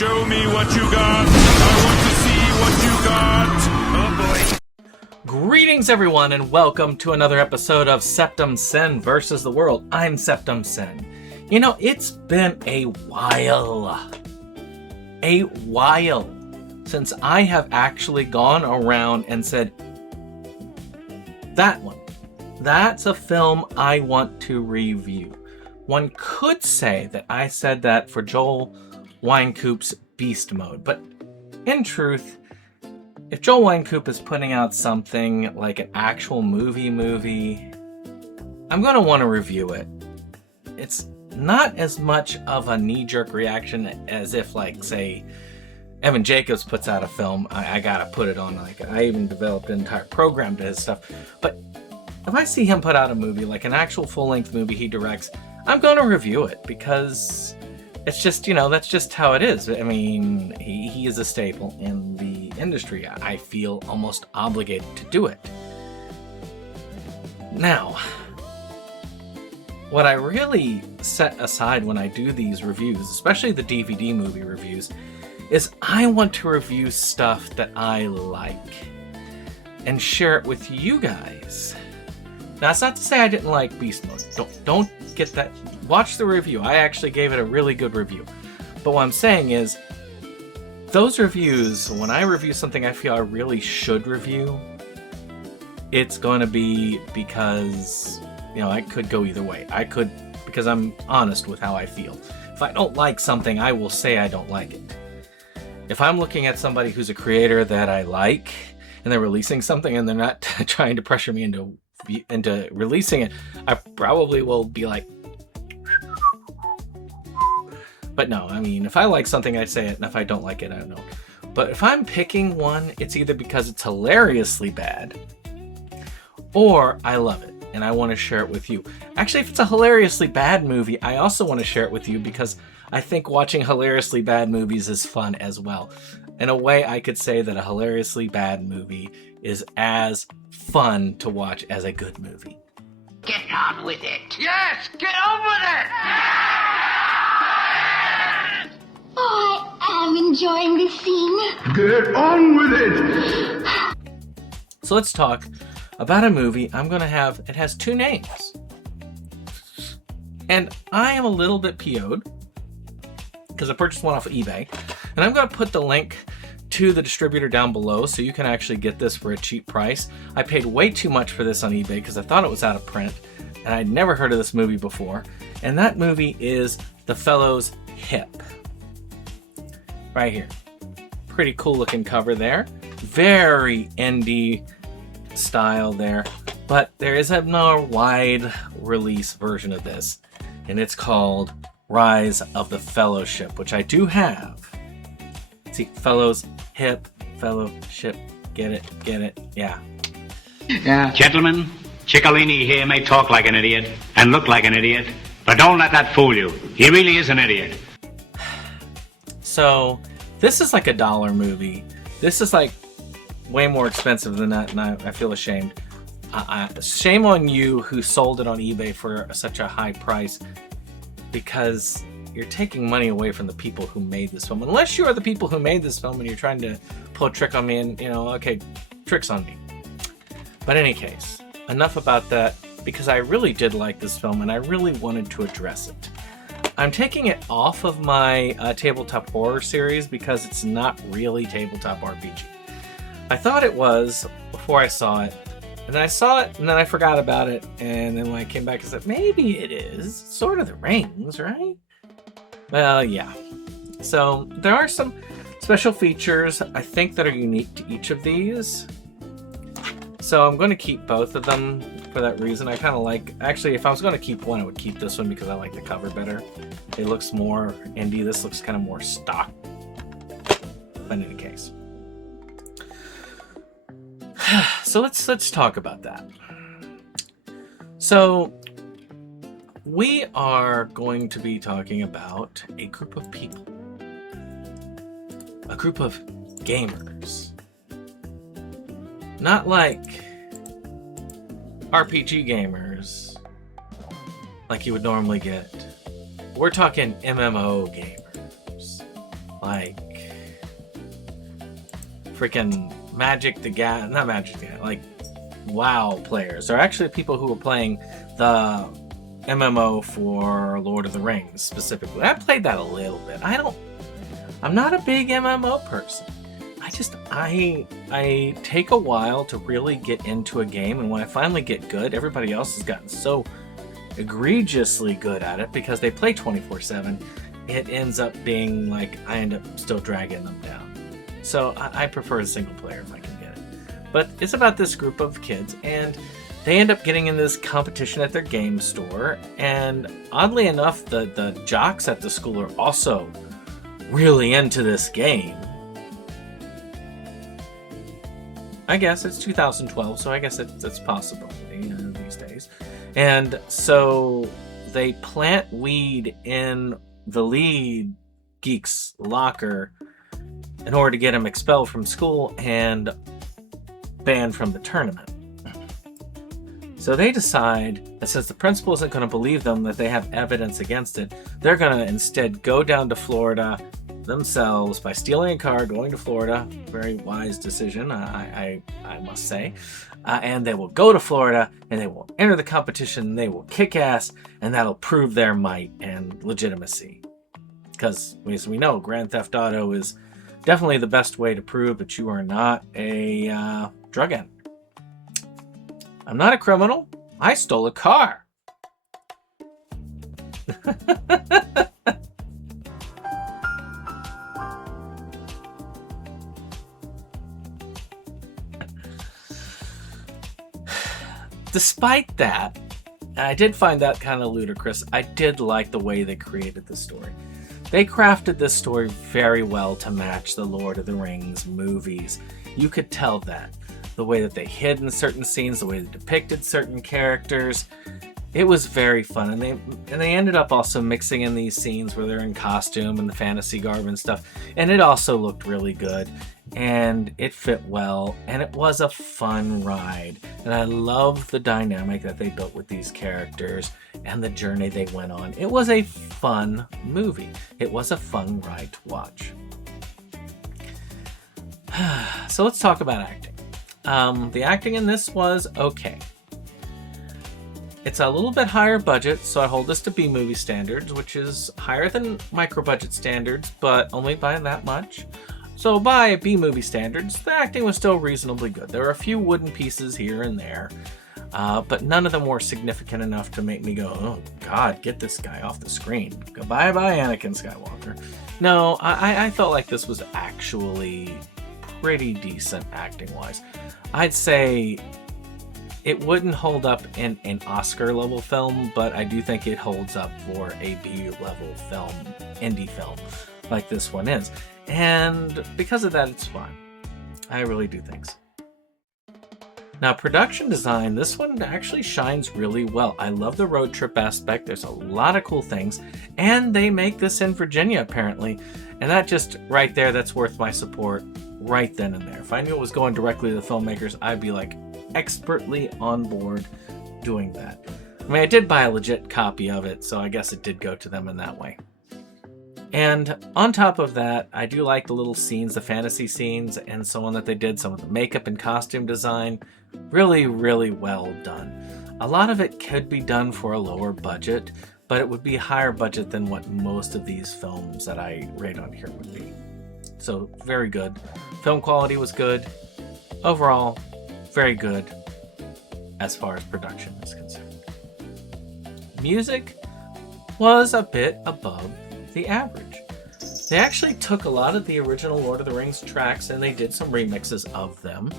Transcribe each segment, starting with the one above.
Show me what you got. I want to see what you got. Oh boy. Greetings everyone and welcome to another episode of SeptumSin versus the world. I'm SeptumSin. You know, it's been a while since I have actually gone around and said, that one, that's a film I want to review. One could say that I said that for Joel Wynkoop's Beast Mode, but in truth, if Joel Wynkoop is putting out something like an actual movie, I'm going to want to review it. It's not as much of a knee-jerk reaction as if, like, say, Evan Jacobs puts out a film. I gotta put it on. Like, I even developed an entire program to his stuff. But if I see him put out a movie, like an actual full-length movie he directs, I'm going to review it because it's just, you know, that's just how it is. I mean, he is a staple in the industry. I feel almost obligated to do it. Now, what I really set aside when I do these reviews, especially the DVD movie reviews, is I want to review stuff that I like and share it with you guys. Now, that's not to say I didn't like Beast Mode. Don't get that. Watch the review. I actually gave it a really good review. But what I'm saying is, those reviews, when I review something I feel I really should review, it's going to be because, you know, I could go either way. I could, because I'm honest with how I feel. If I don't like something, I will say I don't like it. If I'm looking at somebody who's a creator that I like, and they're releasing something and they're not trying to pressure me into releasing it, I probably will be like, but no, I mean, if I like something, I say it, and if I don't like it, I don't know. But if I'm picking one, it's either because it's hilariously bad, or I love it, and I want to share it with you. Actually, if it's a hilariously bad movie, I also want to share it with you because I think watching hilariously bad movies is fun as well. In a way, I could say that a hilariously bad movie is as fun to watch as a good movie. Get on with it. Yes, get on with it. Oh, I am enjoying this scene. Get on with it. So let's talk about a movie I'm going to have. It has two names. And I am a little bit PO'd because I purchased one off of eBay. And I'm going to put the link to the distributor down below so you can actually get this for a cheap price. I paid way too much for this on eBay because I thought it was out of print. And I'd never heard of this movie before. And that movie is The Fellow's Hip. Right here. Pretty cool looking cover there. Very indie style there. But there is a more wide release version of this. And it's called Rise of the Fellowship, which I do have. See, Fellow's Hip, Fellowship. Get it? Yeah. Gentlemen, Ciccolini here may talk like an idiot and look like an idiot, but don't let that fool you. He really is an idiot. So, this is like a $1 movie. This is like way more expensive than that, and I feel ashamed. Shame on you who sold it on eBay for such a high price, because you're taking money away from the people who made this film. Unless you are the people who made this film and you're trying to pull a trick on me, and, you know, okay, tricks on me. But in any case, enough about that, because I really did like this film and I really wanted to address it. I'm taking it off of my tabletop horror series because it's not really tabletop RPG. I thought it was before I saw it, and then I saw it and then I forgot about it, and then when I came back I said, maybe it is. It's sort of The Rings, right? Well, yeah. So there are some special features, I think, that are unique to each of these. So I'm going to keep both of them for that reason. I kind of like... Actually, if I was going to keep one, I would keep this one because I like the cover better. It looks more indie. This looks kind of more stock. But in any case. So let's talk about that. So we are going to be talking about a group of people. A group of gamers. Not like RPG gamers like you would normally get. We're talking MMO gamers. like freaking like WoW players. They're actually people who were playing the MMO for Lord of the Rings specifically. I played that a little bit. I'm not a big MMO person. I take a while to really get into a game, and when I finally get good, everybody else has gotten so egregiously good at it because they play 24/7. It ends up being like I end up still dragging them down. So I prefer a single player if I can get it. But it's about this group of kids, and they end up getting in this competition at their game store, and oddly enough, the jocks at the school are also really into this game. I guess it's 2012, so I guess it's possibility these days. And so they plant weed in the lead geek's locker in order to get him expelled from school and banned from the tournament. So they decide that since the principal isn't going to believe them that they have evidence against it, they're going to instead go down to Florida themselves by stealing a car, going to Florida. Very wise decision, I must say. And they will go to Florida and they will enter the competition. They will kick ass, and that'll prove their might and legitimacy. Because as we know, Grand Theft Auto is definitely the best way to prove that you are not a drug addict. I'm not a criminal. I stole a car. Despite that, I did find that kind of ludicrous. I did like the way they created the story. They crafted this story very well to match the Lord of the Rings movies. You could tell that. The way that they hid in certain scenes, the way they depicted certain characters. It was very fun. And they ended up also mixing in these scenes where they're in costume and the fantasy garb and stuff. And it also looked really good. And it fit well. And it was a fun ride. And I love the dynamic that they built with these characters and the journey they went on. It was a fun movie. It was a fun ride to watch. So let's talk about acting. The acting in this was okay. It's a little bit higher budget, so I hold this to B-movie standards, which is higher than micro-budget standards, but only by that much. So by B-movie standards, the acting was still reasonably good. There were a few wooden pieces here and there, but none of them were significant enough to make me go, oh God, get this guy off the screen. Goodbye, bye, Anakin Skywalker. No, I felt like this was actually pretty decent acting-wise. I'd say it wouldn't hold up in an Oscar-level film, but I do think it holds up for a B-level film, indie film, like this one is. And because of that, it's fun. I really do think so. Now, production design, this one actually shines really well. I love the road trip aspect. There's a lot of cool things. And they make this in Virginia, apparently. And that just, right there, that's worth my support right then and there. If I knew it was going directly to the filmmakers, I'd be like expertly on board doing that. I mean, I did buy a legit copy of it, so I guess it did go to them in that way. And on top of that, I do like the little scenes, the fantasy scenes and so on that they did. Some of the makeup and costume design, really, really well done. A lot of it could be done for a lower budget, but it would be higher budget than what most of these films that I rate on here would be. So very good. Film quality was good. Overall, very good as far as production is concerned. Music was a bit above the average. They actually took a lot of the original Lord of the Rings tracks and they did some remixes of them.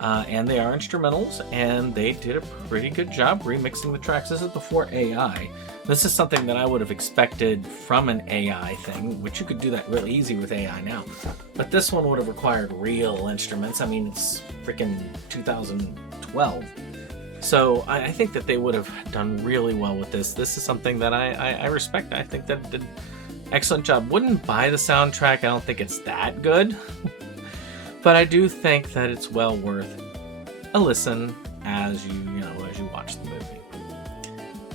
And they are instrumentals, and they did a pretty good job remixing the tracks. This is before AI. This is something that I would have expected from an AI thing, which you could do that really easy with AI now. But this one would have required real instruments. I mean, it's freaking 2012. So I think that they would have done really well with this. This is something that I respect. I think that did an excellent job. Wouldn't buy the soundtrack. I don't think it's that good. But I do think that it's well worth a listen as you watch the movie.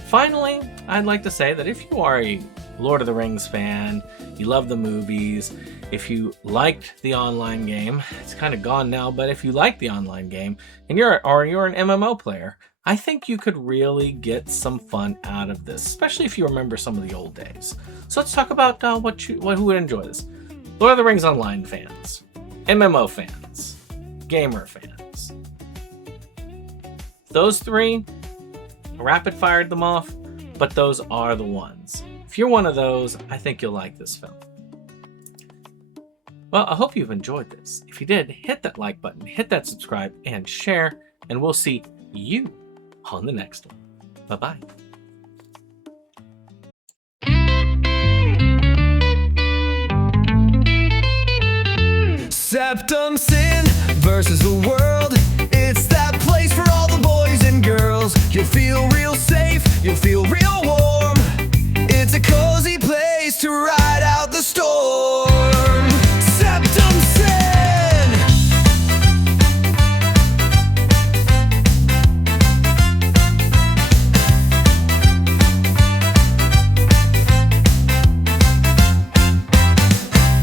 Finally, I'd like to say that if you are a Lord of the Rings fan, you love the movies, if you liked the online game, it's kind of gone now, but if you like the online game and you're an MMO player, I think you could really get some fun out of this, especially if you remember some of the old days. So let's talk about who would enjoy this. Lord of the Rings Online fans, MMO fans, gamer fans. Those three, rapid fired them off, but those are the ones. If you're one of those, I think you'll like this film. Well, I hope you've enjoyed this. If you did, hit that like button, hit that subscribe, and share, and we'll see you on the next one. Bye-bye. SeptumSin versus the world. It's that place for all the boys and girls. You'll feel real safe, you'll feel real warm. It's a cozy place to ride out the storm. SeptumSin.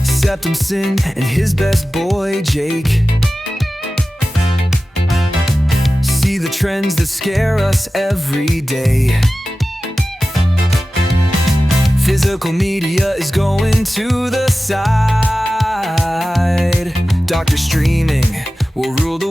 SeptumSin and his best boy Jake see the trends that scare us every day. Physical media is going to the side. Doctor streaming will rule the